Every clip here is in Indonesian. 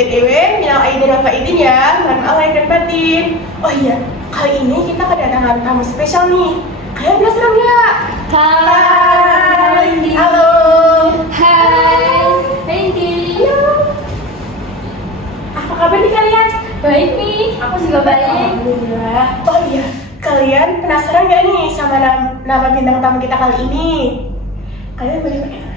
BTW, minal aidin wal faizin ya, mohon maaf lahir dan batin. Oh iya, kali ini kita kedatangan tamu spesial nih. Kalian penasaran nggak? Hai. Halo. Hai. Heidi. Apa kabar nih kalian? Baik nih. Aku juga baik. Alhamdulillah. Oh iya, kalian penasaran nggak nih sama nama bintang tamu kita kali ini? Kalian boleh perkenalan.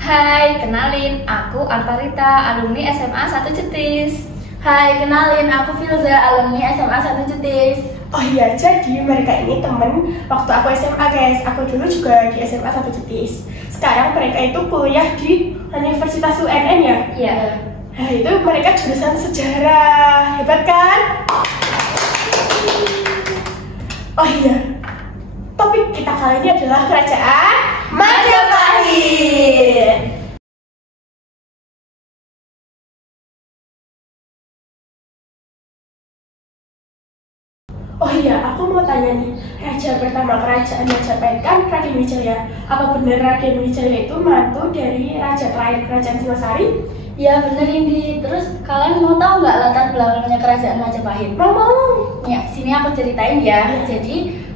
Hai, kenalin, aku Artarita, alumni SMA 1 Cetis. Hai, kenalin, aku Filza, alumni SMA 1 Cetis. Oh iya, jadi mereka ini temen waktu aku SMA guys. Aku dulu juga di SMA 1 Cetis. Sekarang mereka itu kuliah di Universitas UNN ya? Iya. Nah itu mereka jurusan sejarah. Hebat kan? Oh iya, topik kita kali ini adalah Kerajaan Majapahit. Oh iya, aku mau tanya nih, raja pertama kerajaan Majapahit kan Raden Wijaya. Apa benar Raden Wijaya itu mantu dari raja terakhir kerajaan Singasari? Ya bener Indi, terus kalian mau tahu nggak latar belakangnya kerajaan Majapahit? Mau. Ya, sini aku ceritain ya. Jadi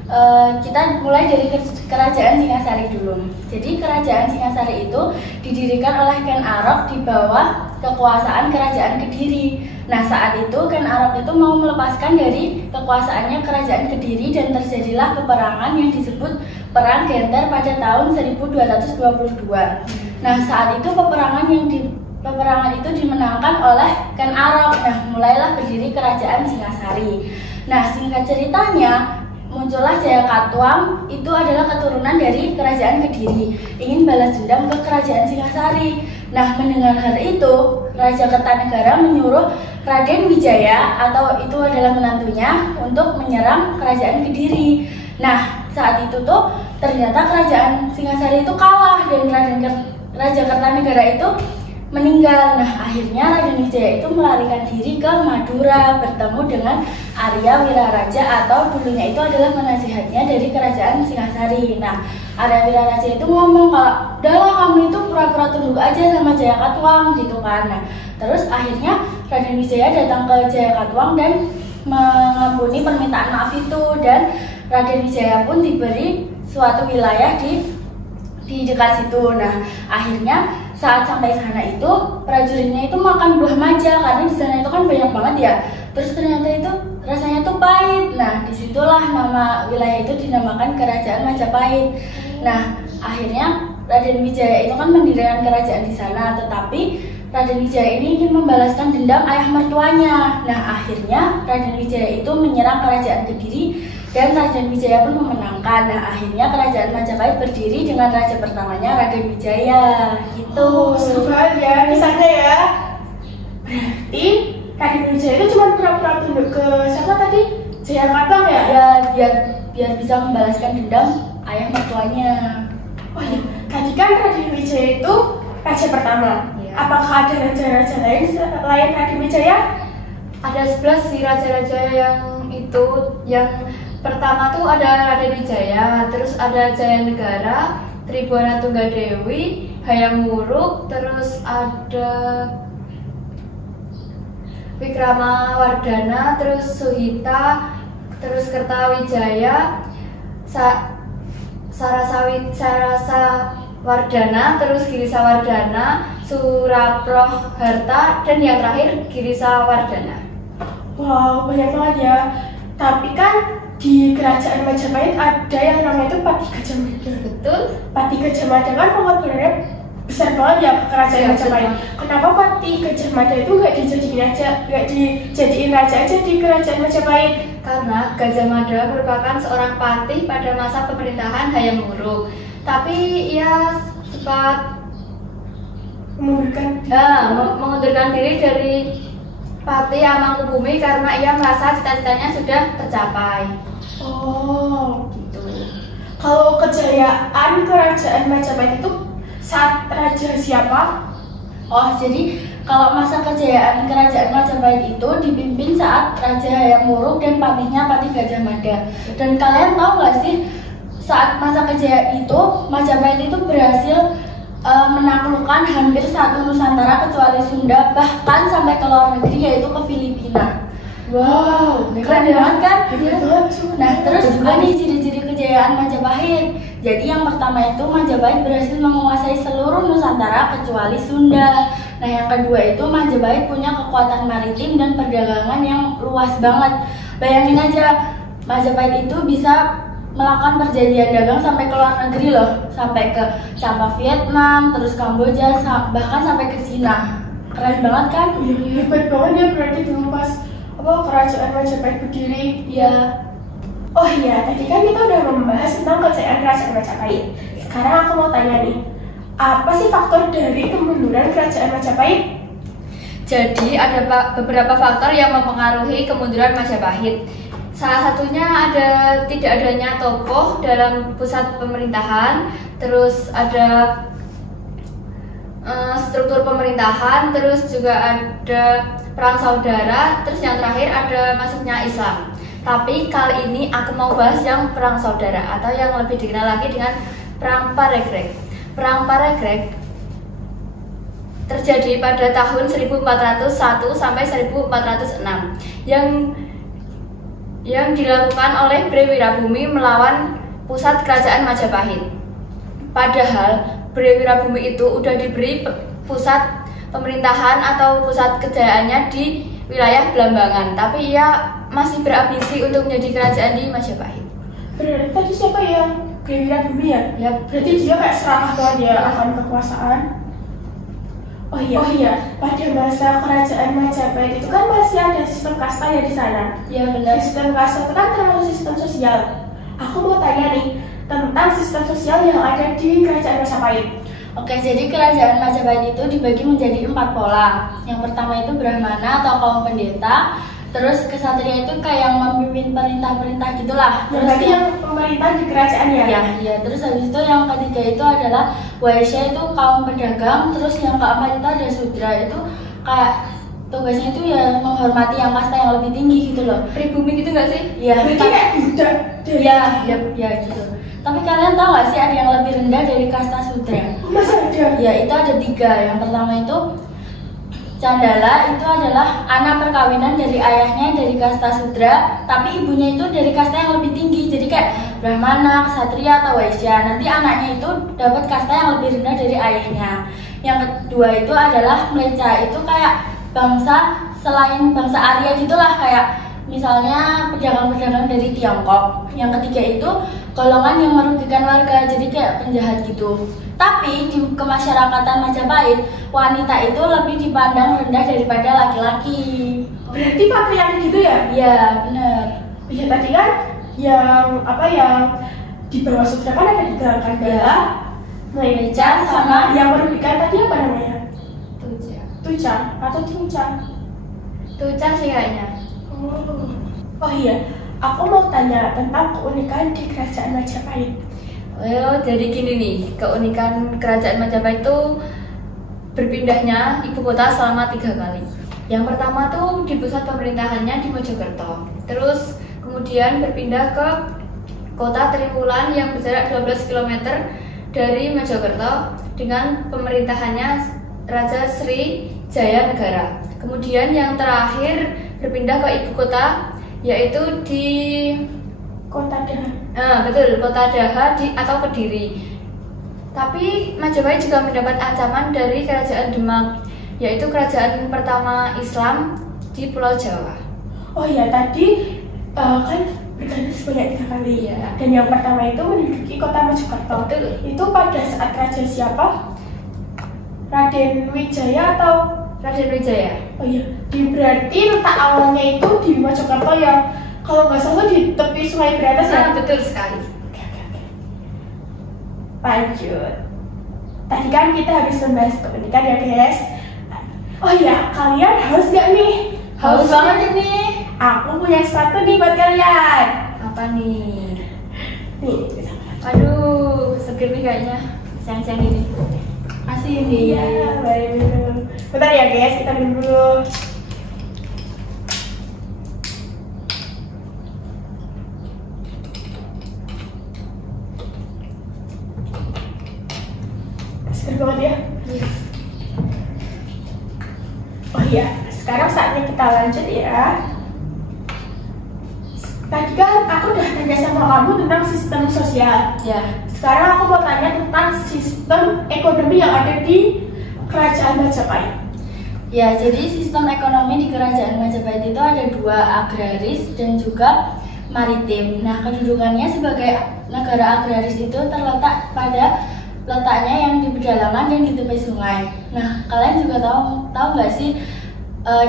kita mulai dari kerajaan Singasari dulu. Jadi kerajaan Singasari itu didirikan oleh Ken Arok di bawah kekuasaan kerajaan Kediri. Nah saat itu Ken Arok itu mau melepaskan dari kekuasaannya kerajaan Kediri dan terjadilah peperangan yang disebut Perang Genter pada tahun 1222. Nah saat itu peperangan itu dimenangkan oleh Ken Arok. Nah mulailah berdiri kerajaan Singasari. Nah singkat ceritanya, muncullah Jayakatwang, itu adalah keturunan dari kerajaan Kediri, ingin balas dendam ke kerajaan Singasari. Nah mendengar hal itu, Raja Kertanegara menyuruh Raden Wijaya, atau itu adalah menantunya, untuk menyerang kerajaan Kediri. Nah saat itu tuh ternyata kerajaan Singasari itu kalah dan Raja Kertanegara itu meninggal. Nah akhirnya Raden Wijaya itu melarikan diri ke Madura, bertemu dengan Arya Wiraraja, atau dulunya itu adalah penasihatnya dari kerajaan Singasari. Nah Arya Wiraraja itu ngomong kalau udahlah kamu itu pura-pura tunduk aja sama Jayakatwang gitu kan. Nah terus akhirnya Raden Wijaya datang ke Jayakatwang dan mengampuni permintaan maaf itu, dan Raden Wijaya pun diberi suatu wilayah di dekat situ. Nah akhirnya saat sampai sana itu prajuritnya itu makan buah maja karena di sana itu kan banyak banget ya. Terus ternyata itu rasanya tuh pahit. Nah disitulah nama wilayah itu dinamakan Kerajaan Majapahit. Nah akhirnya Raden Wijaya itu kan mendirikan kerajaan di sana, tetapi Raden Wijaya ini ingin membalaskan dendam ayah mertuanya. Nah akhirnya Raden Wijaya itu menyerang kerajaan Kediri dan Raden Wijaya pun memenangkan. Nah akhirnya kerajaan Majapahit berdiri dengan raja pertamanya Raden Wijaya gitu. Seru banget ya kisahnya ya. Berarti Raden Wijaya itu cuma pura-pura tunduk ke siapa tadi? Jayakatwang ya? Ya biar bisa membalaskan dendam ayah mertuanya. Oh iya, tadi kan Raden Wijaya itu raja pertama. Iya. Apakah ada raja-raja lain selain Raden Wijaya? Ada 11 sih raja-raja yang itu. Yang pertama tuh ada Raden Wijaya, terus ada Jayanegara, Tribhuwana Tunggadewi, Hayam Wuruk, terus ada Wikramawardhana, terus Suhita, terus Kertawijaya, Sarasawardhana, terus Girisawardhana, Suraproharta, dan yang terakhir Girisawardhana. Wow, banyak banget ya. Tapi kan di kerajaan Majapahit ada yang namanya itu Pati Gajah Mada. Betul? Pati Gajah Mada kan pengorbanannya besar banget ya ke kerajaan Ya, Majapahit. betul. Kenapa Pati Gajah Mada itu nggak dijadiin raja aja di kerajaan Majapahit? Karena Gajah Mada merupakan seorang patih pada masa pemerintahan Hayam Wuruk. Tapi ia sempat mengundurkan diri dari Patih Amangkubumi karena ia merasa cita-citanya sudah tercapai. Oh, gitu. Kalau kejayaan kerajaan Majapahit itu saat raja siapa? Oh jadi kalau masa kejayaan kerajaan Majapahit itu dipimpin saat Raja Hayam Wuruk dan patihnya Pati Gajah Mada. Dan kalian tahu nggak sih, saat masa kejayaan itu Majapahit itu berhasil menaklukkan hampir satu Nusantara kecuali Sunda, bahkan sampai ke luar negeri yaitu ke Filipina. Wow, Keren banget kan? Keren banget. Nah, terus juga nih ciri-ciri kejayaan Majapahit. Jadi yang pertama itu Majapahit berhasil menguasai seluruh Nusantara kecuali Sunda. Nah, yang kedua itu Majapahit punya kekuatan maritim dan perdagangan yang luas banget. Bayangin aja, Majapahit itu bisa melakukan perjanjian dagang sampai ke luar negeri loh, sampai ke Campa Vietnam, terus Kamboja, bahkan sampai ke Cina. Keren banget kan? Iya, hebat banget ya berarti dulu pas kerajaan Majapahit berdiri. Iya. Oh iya, tadi kan kita udah membahas tentang kejayaan kerajaan Majapahit. Sekarang aku mau tanya nih, apa sih faktor dari kemunduran kerajaan Majapahit? Jadi ada beberapa faktor yang mempengaruhi kemunduran Majapahit. Salah satunya tidak adanya tokoh dalam pusat pemerintahan, terus ada struktur pemerintahan, terus juga ada perang saudara, terus yang terakhir ada masuknya Islam. Tapi kali ini aku mau bahas yang perang saudara atau yang lebih dikenal lagi dengan Perang Paregreg. Perang Paregreg terjadi pada tahun 1401 sampai 1406 yang dilakukan oleh Bre Wirabumi melawan pusat kerajaan Majapahit. Padahal Bre Wirabumi itu udah diberi pusat pemerintahan atau pusat kejayaannya di wilayah Blambangan, tapi ia masih berambisi untuk menjadi kerajaan di Majapahit. Berarti tadi siapa yang Bre Wirabumi ya? Ya, Berarti dia kayak serakah banget ya akan kekuasaan. Oh iya, pada masa kerajaan Majapahit itu kan masih ada sistem kasta ya di sana. Iya benar. Sistem kasta itu kan termasuk sistem sosial. Aku mau tanya nih tentang sistem sosial yang ada di kerajaan Majapahit. Oke, jadi kerajaan Majapahit itu dibagi menjadi 4 pola. Yang pertama itu Brahmana atau kaum pendeta. Terus kesatria itu kayak yang memimpin perintah-perintah gitulah. Yang tadi yang pemerintah di kerajaan ya? Iya. Terus habis itu yang ketiga itu adalah Waisya, itu kaum pedagang. Terus yang keempat itu ada Sudra, itu kayak tugasnya itu ya menghormati yang kasta yang lebih tinggi gitu loh. pribumi gitu nggak sih? Iya. Berarti kayak budak. Iya gitu. Tapi kalian tahu gak sih ada yang lebih rendah dari kasta Sudra? Masa ada? Ya, itu ada 3. Yang pertama itu Candala, itu adalah anak perkawinan dari ayahnya dari kasta Sudra, tapi ibunya itu dari kasta yang lebih tinggi. Jadi kayak Brahmana, Ksatria atau Waisya. Nanti anaknya itu dapat kasta yang lebih rendah dari ayahnya. Yang kedua itu adalah Mlecha, itu kayak bangsa selain bangsa Arya gitulah, kayak misalnya pedagang-pedagang dari Tiongkok. Yang ketiga itu golongan yang merugikan warga, jadi kayak penjahat gitu. Tapi di kemasyarakatan Majapahit, wanita itu lebih dipandang rendah daripada laki-laki. Berarti patriarki gitu ya? Iya, bener. Iya, tadi kan yang di bawah Sudra kan ada 3, Candala, Mlecha, sama yang merugikan tadi apa namanya? Tuca atau Tuca? Tuca sih kayaknya. Oh iya, aku mau tanya tentang keunikan di kerajaan Majapahit. Oh, jadi gini nih, keunikan kerajaan Majapahit itu berpindahnya ibu kota selama 3 kali. Yang pertama tuh di pusat pemerintahannya di Mojokerto. Terus kemudian berpindah ke kota Triwulan yang berjarak 12 km dari Mojokerto dengan pemerintahannya Raja Sri Jaya Negara. Kemudian yang terakhir berpindah ke ibu kota, yaitu di Kota Daha. betul, Kota Daha atau Kediri. Tapi Majapahit juga mendapat ancaman dari kerajaan Demak, yaitu kerajaan pertama Islam di Pulau Jawa. Oh iya, tadi kan berganti sebanyak 3 kali ya. Dan yang pertama itu menduduki kota Mojokerto. Betul. Itu pada saat raja siapa? Raden Wijaya atau Raden Wijaya? Oh iya, berarti letak awalnya itu di Mojokerto yang kalau nggak salah di tepi Sungai Berantas ya? Betul sekali. Lanjut. Tadi kan kita habis membahas keunikan ya guys. Oh iya, kalian haus gak nih? Haus banget ini. Aku punya sesuatu nih buat kalian. Apa nih? Nih. Aduh, seger nih kayaknya. Siang-siang ini. Asli ini. Iya, baik. Bentar ya guys, kita minum dulu. seger banget ya. Oh iya, sekarang saatnya kita lanjut ya. Tadi kan aku udah tanya sama kamu tentang sistem sosial. Ya. Sekarang aku mau tanya tentang sistem ekonomi yang ada di Kerajaan Majapahit. Ya, jadi sistem ekonomi di Kerajaan Majapahit itu ada dua, agraris dan juga maritim. Nah, kedudukannya sebagai negara agraris itu terletak pada letaknya yang di pedalaman dan di tepi sungai. Nah, kalian juga tahu nggak sih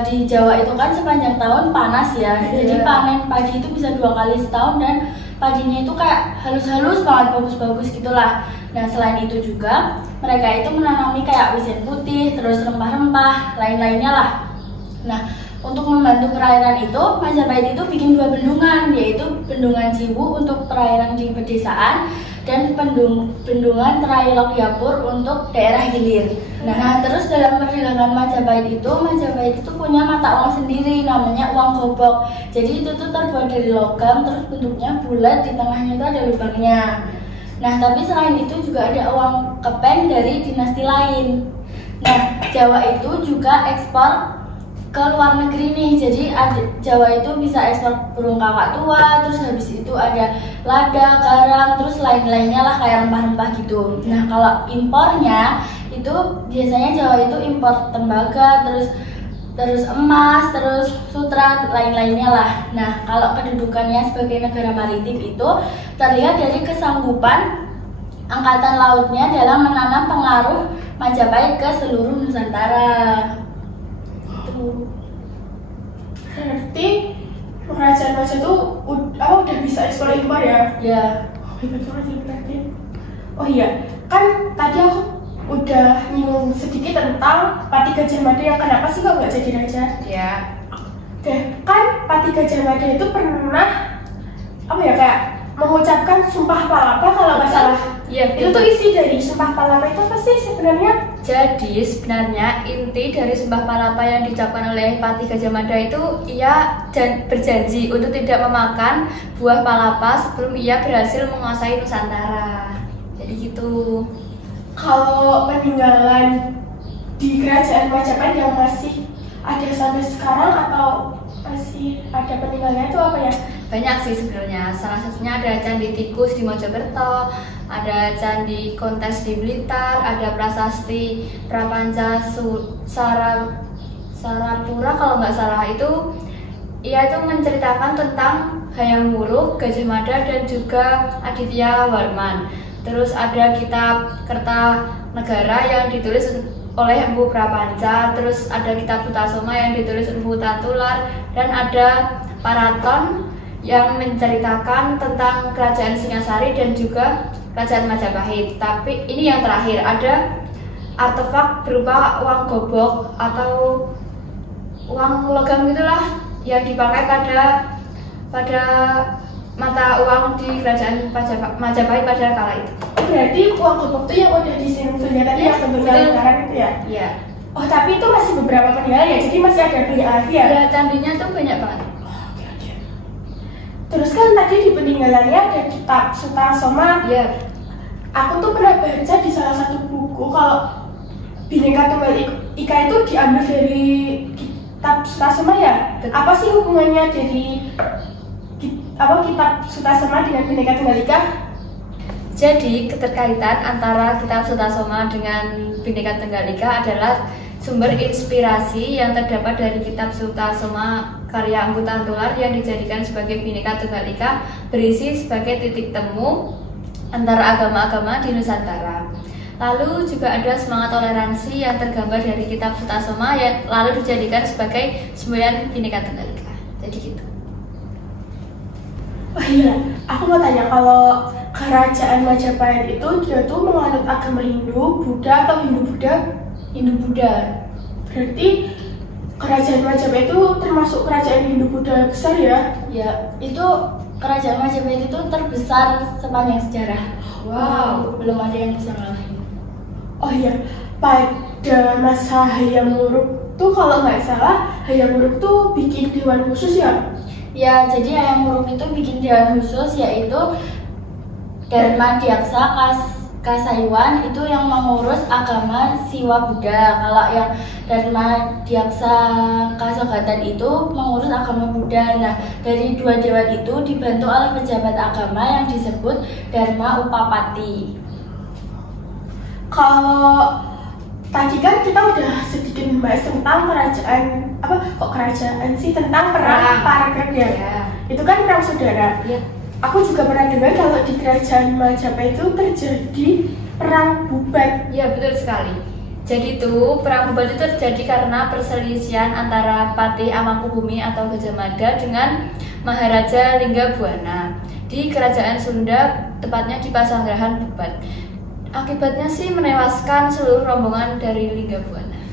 di Jawa itu kan sepanjang tahun panas ya. Jadi panen padi itu bisa 2 kali setahun dan padinya itu kayak halus-halus banget, bagus-bagus gitulah. Nah, selain itu juga mereka itu menanami kayak wijen putih, terus rempah-rempah, lain-lainnya lah. Nah, untuk membantu perairan itu, Majapahit itu bikin 2 bendungan, yaitu Bendungan Jiwu untuk perairan di pedesaan dan bendungan Trailok Yapur untuk daerah hilir. Nah, terus dalam perdagangan Majapahit itu punya mata uang sendiri, namanya uang gobok. Jadi itu tuh terbuat dari logam, terus bentuknya bulat, di tengahnya itu ada lubangnya. Nah, tapi selain itu juga ada uang kepen dari dinasti lain. Nah, Jawa itu juga ekspor ke luar negeri nih, jadi Jawa itu bisa ekspor burung kakak tua, terus habis itu ada lada, garam, terus lain-lainnya lah kayak rempah-rempah gitu. Nah, kalau impornya itu biasanya Jawa itu impor tembaga, terus emas, terus sutra, lain-lainnya lah. Nah, kalau kedudukannya sebagai negara maritim itu terlihat dari kesanggupan angkatan lautnya dalam menanam pengaruh Majapahit ke seluruh Nusantara. Berarti Kerajaan Majapahit itu udah bisa ekspor impor ya? Ya. Oh, hebat banget ya berarti. Oh iya, kan tadi aku udah nyinggung sedikit tentang Pati Gajah Mada yang kenapa sih kok nggak jadi raja? Ya. Oke, kan Pati Gajah Mada itu pernah kayak mengucapkan Sumpah Palapa kalau nggak salah. Iya. Itu tuh isi dari Sumpah Palapa itu apa sih sebenarnya? Jadi sebenarnya inti dari Sumpah Palapa yang diucapkan oleh Pati Gajah Mada itu ia berjanji untuk tidak memakan buah palapa sebelum ia berhasil menguasai Nusantara. Jadi gitu. Kalau peninggalan di Kerajaan Majapahit yang masih ada sampai sekarang atau masih ada peninggalannya itu apa ya? Banyak sih sebenarnya. Salah satunya ada Candi Tikus di Mojokerto, ada Candi Kontes di Blitar, ada Prasasti Prapanca Sarapura kalau nggak salah. Itu ia itu menceritakan tentang Hayam Wuruk, Gajah Mada dan juga Aditya Warman. Terus ada kitab Kertanegara yang ditulis oleh Empu Prapanca, terus ada kitab Sutasoma yang ditulis Empu Tatular, dan ada Paraton yang menceritakan tentang Kerajaan Singasari dan juga Kerajaan Majapahit. Tapi ini yang terakhir, ada artefak berupa uang gobok atau uang logam gitulah yang dipakai pada mata uang di Kerajaan Majapahit pada kala itu. Berarti uang gobok itu yang udah disinggung tadi ya, bentuknya sekarang itu ya? Iya. Oh, tapi itu masih beberapa peninggalan ya, jadi masih ada banyak lagi ya? Ya, candinya tuh banyak banget. Terus kan tadi di peninggalannya ada kitab Sutasoma. Iya. Aku tuh pernah baca di salah satu buku kalau Bhinneka Tunggal Ika itu diambil dari kitab Sutasoma ya? Betul. Apa sih hubungannya dari kitab Sutasoma dengan Bhinneka Tunggal Ika? Jadi keterkaitan antara kitab Sutasoma dengan Bhinneka Tunggal Ika adalah sumber inspirasi yang terdapat dari kitab Sutasoma karya Empu Tatular yang dijadikan sebagai Bhinneka Tunggal Ika, berisi sebagai titik temu antara agama-agama di Nusantara. Lalu juga ada semangat toleransi yang tergambar dari kitab Sutasoma yang lalu dijadikan sebagai semboyan Bhinneka Tunggal Ika. Jadi gitu. Oh iya, aku mau tanya, kalau Kerajaan Majapahit itu dia tuh menganut agama Hindu, Buddha atau Hindu-Buddha? Hindu-Buddha. Berarti Kerajaan Majapahit itu termasuk kerajaan Hindu-Buddha besar ya? Ya, itu Kerajaan Majapahit itu terbesar sepanjang sejarah. Wow. Belum ada yang bisa ngalahin. Oh iya, pada masa Hayam Wuruk tuh kalau nggak salah, Hayam Wuruk tuh bikin dewan khusus ya? Ya, jadi Hayam Wuruk itu bikin dewan khusus, yaitu Dharma Dyaksa Kasayuan itu yang mengurus agama Siwa Buddha. Kalau yang Dharma Diaksa Kasogatan itu mengurus agama Buddha. Nah, dari dua dewan itu dibantu oleh pejabat agama yang disebut Dharma Upapati. Kalau tadi kan kita udah sedikit membahas tentang kerajaan sih, tentang perang Paragraf ya. Itu kan perang saudara. Ya. Aku juga pernah dengar kalau di kerajaan Majapahit itu terjadi perang bubat. Ya, betul sekali. Jadi tuh perang bubat itu terjadi karena perselisihan antara Patih Amangkubumi atau Gajah Mada dengan Maharaja Linggabuana di kerajaan Sunda, tepatnya di Pasanggarahan Bubat. Akibatnya sih menewaskan seluruh rombongan dari Linggabuana.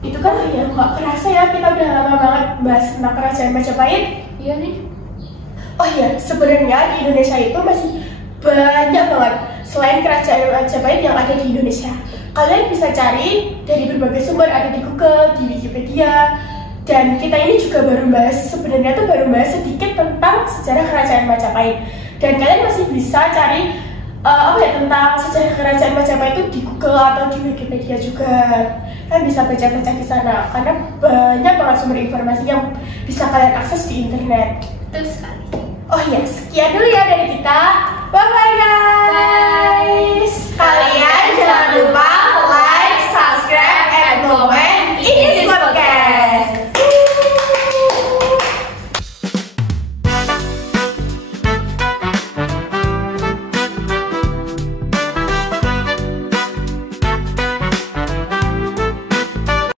Itu kan ya nggak kerasa ya, kita udah lama banget bahas tentang kerajaan Majapahit. Iya nih. Oh iya, sebenarnya di Indonesia itu masih banyak banget selain kerajaan Majapahit yang ada di Indonesia. Kalian bisa cari dari berbagai sumber, ada di Google, di Wikipedia. Dan kita ini juga baru bahas sedikit tentang sejarah kerajaan Majapahit. Dan kalian masih bisa cari tentang sejarah kerajaan Majapahit itu di Google atau di Wikipedia juga. Kalian bisa baca-baca di sana karena banyak banget sumber informasi yang bisa kalian akses di internet. Betul sekali. Oh ya, sekian dulu ya dari kita. Bye bye guys.